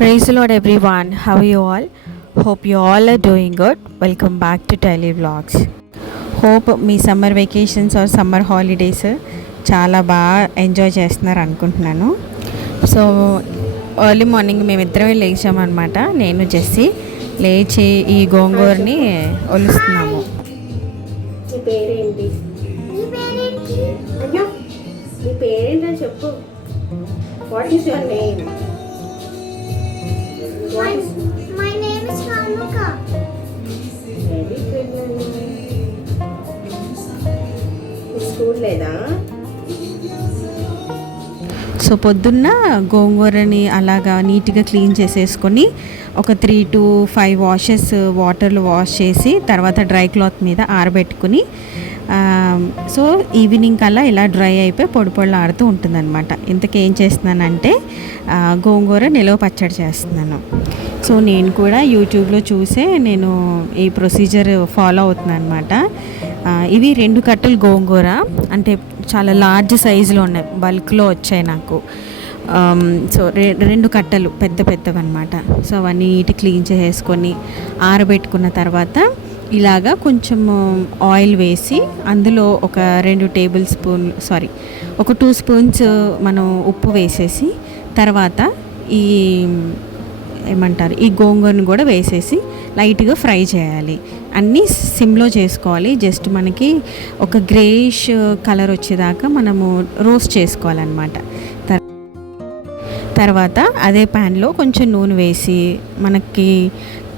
The Lord, everyone. How are you all? Hope you all are doing good. Welcome back to Daily Vlogs. Hope me summer vacations or summer holidays చాలా బాగా enjoy చేస్తున్నారు అనుకుంటున్నాను so early morning మేమిద్దరమే లేచామన్నమాట నేను Jessie లేచి ఈ గోంగూరని ఒలుస్తున్నాము పేరేంటి చెప్పు వాట్ ఈస్ యువర్ నేమ్ లేదా సో పొద్దున్న గోంగూరని అలాగా నీట్గా క్లీన్ చేసేసుకొని ఒక త్రీ టు ఫైవ్ వాషెస్ వాటర్లో వాష్ చేసి తర్వాత డ్రై క్లాత్ మీద ఆరబెట్టుకుని సో ఈవినింగ్ కల్లా ఇలా డ్రై అయిపోయి పొడి పొడిలు ఆడుతూ ఉంటుందన్నమాట. ఇంతకేం చేస్తున్నానంటే గోంగూర నిలవ పచ్చడి చేస్తున్నాను. సో నేను కూడా యూట్యూబ్లో చూసే నేను ఈ ప్రొసీజర్ ఫాలో అవుతున్నాను అనమాట ఇవి రెండు కట్టలు గోంగూర. అంటే చాలా లార్జ్ సైజులో ఉన్నాయి. బల్క్లో వచ్చాయి నాకు. Um, సో రె- రెండు కట్టలు పెద్ద పెద్దవి అనమాట సో అవన్నీ నీటి క్లీన్ చేసుకొని ఆరబెట్టుకున్న తర్వాత ఇలాగా కొంచెం ఆయిల్ వేసి అందులో ఒక రెండు టేబుల్ స్పూన్ సారీ ఒక టూ స్పూన్స్ మనం ఉప్పు వేసేసి తర్వాత ఈ ఏమంటారు ఈ గోంగూరను కూడా వేసేసి లైట్గా ఫ్రై చేయాలి. అన్నీ సిమ్లో చేసుకోవాలి. జస్ట్ మనకి ఒక గ్రేష్ కలర్ వచ్చేదాకా మనము రోస్ట్ చేసుకోవాలన్నమాట. తర్వాత అదే ప్యాన్లో కొంచెం నూనె వేసి మనకి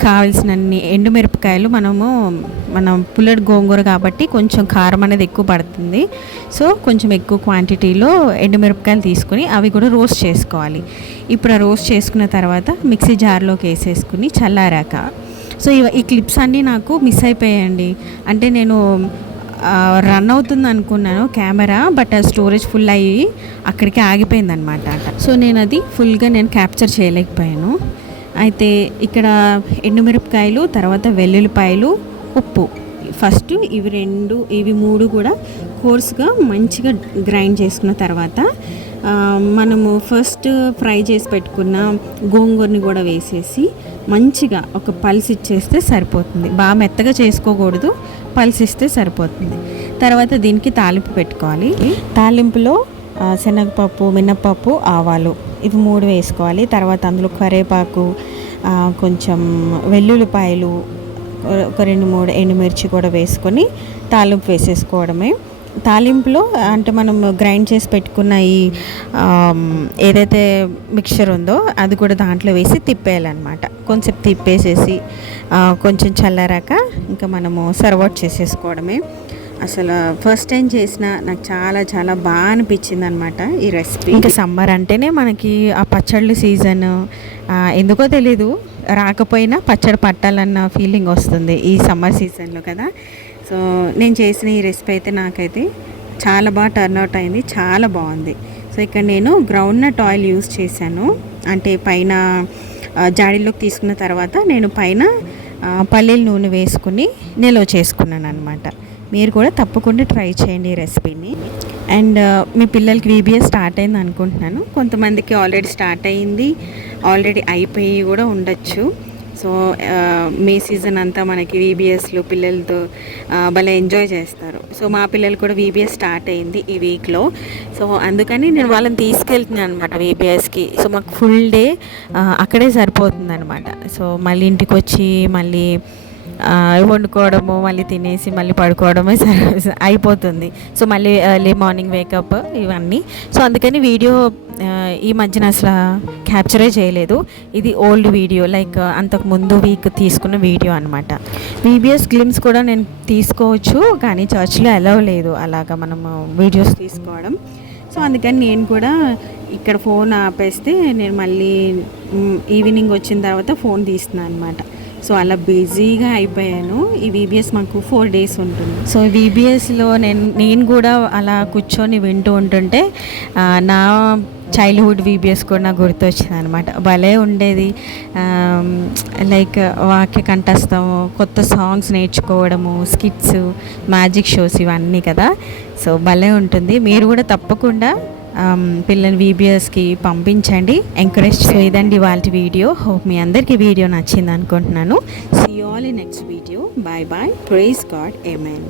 కావాల్సినన్ని ఎండుమిరపకాయలు మనము మనం పుల్లటి గోంగూర కాబట్టి కొంచెం కారం అనేది ఎక్కువ పడుతుంది. సో కొంచెం ఎక్కువ క్వాంటిటీలో ఎండుమిరపకాయలు తీసుకొని అవి కూడా రోస్ట్ చేసుకోవాలి. ఇప్పుడు ఆ రోస్ట్ చేసుకున్న తర్వాత మిక్సీ జార్లోకి వేసేసుకుని చల్లారాక. సో ఈ క్లిప్స్ అన్నీ నాకు మిస్ అయిపోయాయండి. అంటే నేను రన్ అవుతుంది అనుకున్నాను కెమెరా బట్ ఆ స్టోరేజ్ ఫుల్ అయ్యి అక్కడికి ఆగిపోయింది అనమాట సో నేను అది ఫుల్గా నేను క్యాప్చర్ చేయలేకపోయాను. అయితే ఇక్కడ ఎండుమిరపకాయలు తర్వాత వెల్లుల్లిపాయలు ఉప్పు. ఫస్ట్ ఇవి రెండు ఇవి మూడు కూడా కోర్స్గా మంచిగా గ్రైండ్ చేసుకున్న తర్వాత మనము ఫస్ట్ ఫ్రై చేసి పెట్టుకున్న గోంగూరని కూడా వేసేసి మంచిగా ఒక పల్స్ ఇచ్చేస్తే సరిపోతుంది. బాగా మెత్తగా చేసుకోకూడదు పల్స్ ఇస్తే సరిపోతుంది. తర్వాత దీనికి తాలింపు పెట్టుకోవాలి. తాలింపులో శనగపప్పు మినప్పప్పు ఆవాలు ఇవి మూడు వేసుకోవాలి. తర్వాత అందులో కరివేపాకు కొంచెం వెల్లుల్లిపాయలు ఒక రెండు మూడు ఎండుమిర్చి కూడా వేసుకొని తాలింపు వేసేసుకోవడమే. తాలింపులో అంటే మనం గ్రైండ్ చేసి పెట్టుకున్న ఈ ఏదైతే మిక్చర్ ఉందో అది కూడా దాంట్లో వేసి తిప్పేయాలన్నమాట. కొంచెం తిప్పేసేసి కొంచెం చల్లారాక ఇంకా మనము సర్వ్ అవుట్ చేసేసుకోవడమే. అసలు ఫస్ట్ టైం చేసిన నాకు చాలా చాలా బాగా అనిపించింది అనమాట ఈ రెసిపీ ఇంకా సమ్మర్ అంటేనే మనకి ఆ పచ్చళ్ళు సీజన్ ఎందుకో తెలీదు. రాకపోయినా పచ్చడి పట్టాలన్న ఫీలింగ్ వస్తుంది ఈ సమ్మర్ సీజన్లో కదా. సో నేను చేసిన ఈ రెసిపీ అయితే నాకైతే చాలా బాగా టర్నౌట్ అయింది చాలా బాగుంది. సో ఇక్కడ నేను గ్రౌండ్నట్ ఆయిల్ యూస్ చేశాను. అంటే పైన జాడీలోకి తీసుకున్న తర్వాత నేను పైన పల్లీల నూనె వేసుకుని నిల్వ చేసుకున్నాను అనమాట మీరు కూడా తప్పకుండా ట్రై చేయండి ఈ రెసిపీని. అండ్ మీ పిల్లలకి వీబీఎస్ స్టార్ట్ అయింది అనుకుంటున్నాను. కొంతమందికి ఆల్రెడీ స్టార్ట్ అయింది. ఆల్రెడీ అయిపోయి కూడా ఉండొచ్చు. సో మే సీజన్ అంతా మనకి వీబీఎస్లో పిల్లలతో భలే ఎంజాయ్ చేస్తారు. సో మా పిల్లలు కూడా వీబీఎస్ స్టార్ట్ అయింది ఈ వీక్లో. సో అందుకని నేను వాళ్ళని తీసుకెళ్తున్నాను అనమాట వీబీఎస్కి సో మాకు ఫుల్ డే అక్కడే సరిపోతుంది అనమాట సో మళ్ళీ ఇంటికి వచ్చి మళ్ళీ వండుకోవడము మళ్ళీ తినేసి మళ్ళీ పడుకోవడమే సరి అయిపోతుంది. సో మళ్ళీ ఎర్లీ మార్నింగ్ వేకప్ ఇవన్నీ. సో అందుకని వీడియో ఈ మధ్యన అసలు క్యాప్చరే చేయలేదు. ఇది ఓల్డ్ వీడియో లైక్ అంతకు ముందు వీక్ తీసుకున్న వీడియో అనమాట వీబీఎస్ గ్లిమ్స్ కూడా నేను తీసుకోవచ్చు కానీ చర్చ్లో అలవ్ లేదు అలాగా మనము వీడియోస్ తీసుకోవడం. సో అందుకని నేను కూడా ఇక్కడ ఫోన్ ఆపేస్తే నేను మళ్ళీ ఈవినింగ్ వచ్చిన తర్వాత ఫోన్ తీస్తున్నాను అనమాట సో అలా బిజీగా అయిపోయాను. ఈ వీబీఎస్ మాకు ఫోర్ డేస్ ఉంటుంది. సో వీబీఎస్లో నేను నేను కూడా అలా కూర్చొని వింటూ ఉంటుంటే నా చైల్డ్హుడ్ వీబీఎస్ కూడా నాకు గుర్తొచ్చింది అనమాట భలే ఉండేది. లైక్ వాక్య కంఠస్థము కొత్త సాంగ్స్ నేర్చుకోవడము స్కిట్స్ మ్యాజిక్ షోస్ ఇవన్నీ కదా. సో భలే ఉంటుంది. మీరు కూడా తప్పకుండా Um, పిల్లల వీబియర్స్కి పంపించండి. ఎంకరేజ్ చేయదండి వాళ్ళ వీడియో. హోప్ మీ అందరికీ వీడియో నచ్చింది అనుకుంటున్నాను. See all in next video bye bye praise God amen